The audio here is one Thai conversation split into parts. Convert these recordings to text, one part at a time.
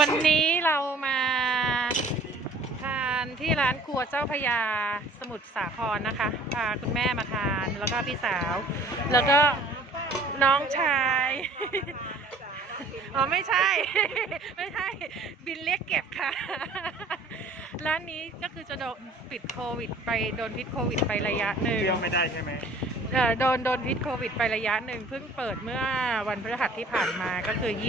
วันนี้เรามาทานที่ร้านครัวเจ้าพระยาสมุทรสาครนะคะ พาคุณแม่มาทานแล้วก็พี่สาว แล้วก็น้องชาย อ๋อไม่ใช่ ไม่ใช่ บินเรียกเก็บค่ะ ร้านนี้ก็คือจะโดนปิดโควิด ไปโดนพิษโควิดไประยะหนึ่ง เที่ยวไม่ได้ใช่ไหมเอ่อโดนโดนพิษโควิดไประยะหนึ่งเพิ่งเปิดเมื่อวันพฤหัสที่ผ่านมาก็คือ 23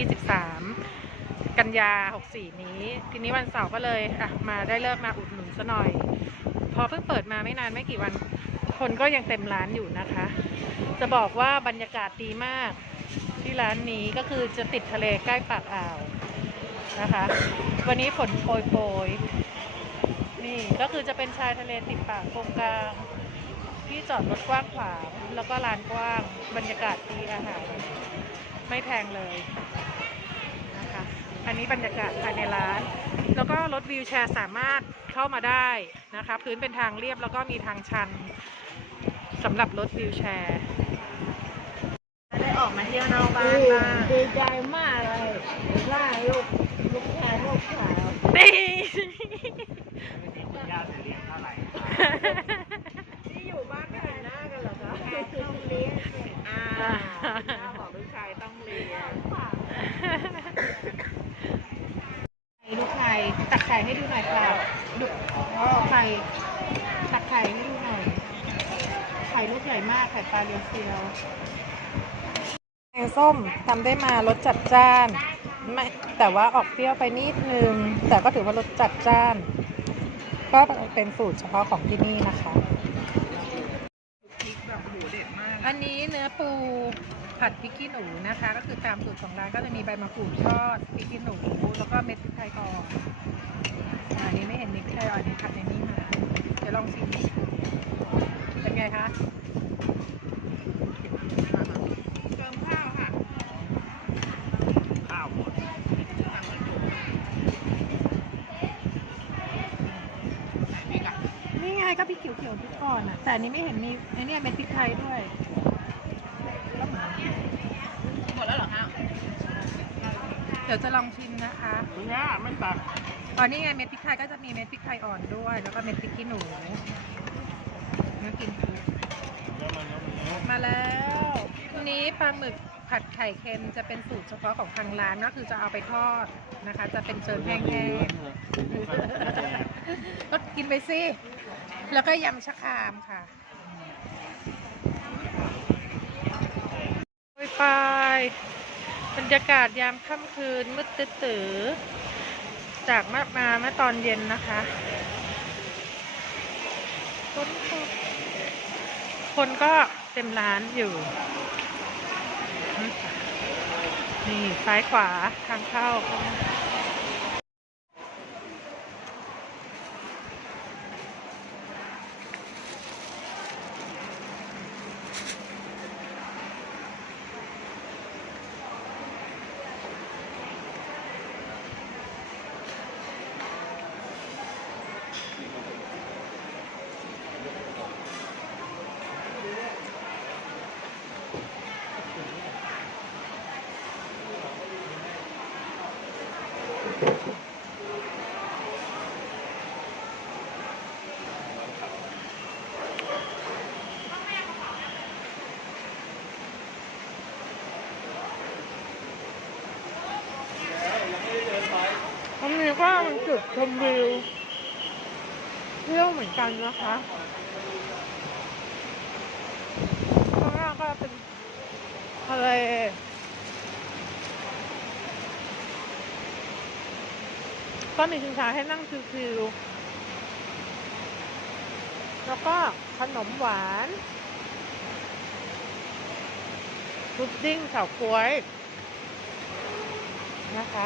กันยา 64 นี้ ทีนี้วันเสาร์ก็เลยอะมาได้เลิกมาอุดหนุนซะหน่อย พอเพิ่งเปิดมาไม่นานไม่กี่วัน คนก็ยังเต็มร้านอยู่นะคะ จะบอกว่าบรรยากาศดีมาก ที่ร้านนี้ก็คือจะติดทะเลใกล้ปากอ่าวนะคะ วันนี้ฝนโปรยโปรยๆนี่ก็คือจะเป็นชายทะเลติดปากโครงกลางที่จอดรถกว้างขวางแล้วก็ลานกว้าง บรรยากาศดีอาหารไม่แพงเลย อันนี้บรรยากาศภายในร้าน แล้วก็รถวีลแชร์สามารถเข้ามาได้นะคะ พื้นเป็นทางเรียบแล้วก็มีทางชันสำหรับรถวีลแชร์ได้ออกมาเที่ยวนอกบ้านบ้างดีใจมากเลยล่าลูกลูกชายลูกสาวนี่คุณย่าจะเลี้ยงเท่าไหร่ที่อยู่บ้านไม่เห็นหน้ากันเหรอคะต้องเลี้ยงอ่าหน้าของลูกชายต้องเลี้ยง ลูกไข่ตักไข่ให้ดูหน่อยค่ะดุไข่ตักไข่ให้ดูหน่อย ไข่ลูกใหญ่มาก ไข่ปลาเรียวเซียวแกงส้มทำได้มารสจัดจ้านไม่แต่ว่าออกเปรี้ยวไปนิดนึง แต่ก็ถือว่ารสจัดจ้าน ก็เป็นสูตรเฉพาะของที่นี่นะคะพริกแบบโหเด็ดมากอันนี้เนื้อปู ผัดพริกขี้หนูนะคะ ก็คือตามสูตรของร้านก็จะมีใบมะกรูดทอดพริกขี้หนู แล้วก็เม็ดพริกไทยอ่อนอันนี้ไม่เห็นพริกไทยอ่อนนี่ผัดในนี้มาเดี๋ยวลองชิมเป็นไงคะเติมข้าวค่ะข้าวหมดนี่ไงก็พริกเขียวๆพริกอ่อนอะแต่อันนี้ไม่เห็นมีไอเนี่ยเม็ดพริกไทยด้วย หมดแล้วเหรอคะเดี๋ยวจะลองชิมนะคะคุณย่าไม่ตักอ๋อนี่ไงเม็ดพริกไทยก็จะมีเม็ดพริกไทยอ่อนด้วย แล้วก็เม็ดพริกขี้หนูน่ากินเดี๋ยวมันเดี๋ยวมันเดี๋ยวมาแล้วทีนี้ปลาหมึกผัดไข่เค็มจะเป็นสูตรเฉพาะของทางร้านก็คือจะเอาไปทอดนะคะ จะเป็นเชิญแห้งๆก็กินไปสิแล้วก็ยำชะครามค่ะโอ้ย ไป บรรยากาศยามค่ำคืนมืดตื้อจากมามาเมื่อตอนเย็นนะคะคนคนก็เต็มร้านอยู่ นี่ซ้ายขวาทางเข้า ก็เป็นจุดชมวิวเที่ยวเหมือนกันนะคะข้างล่างก็เป็นทะเลก็มีชิงช้าให้นั่งชิวๆแล้วก็ขนมหวานพุดดิ้งเฉาก๊วยนะคะ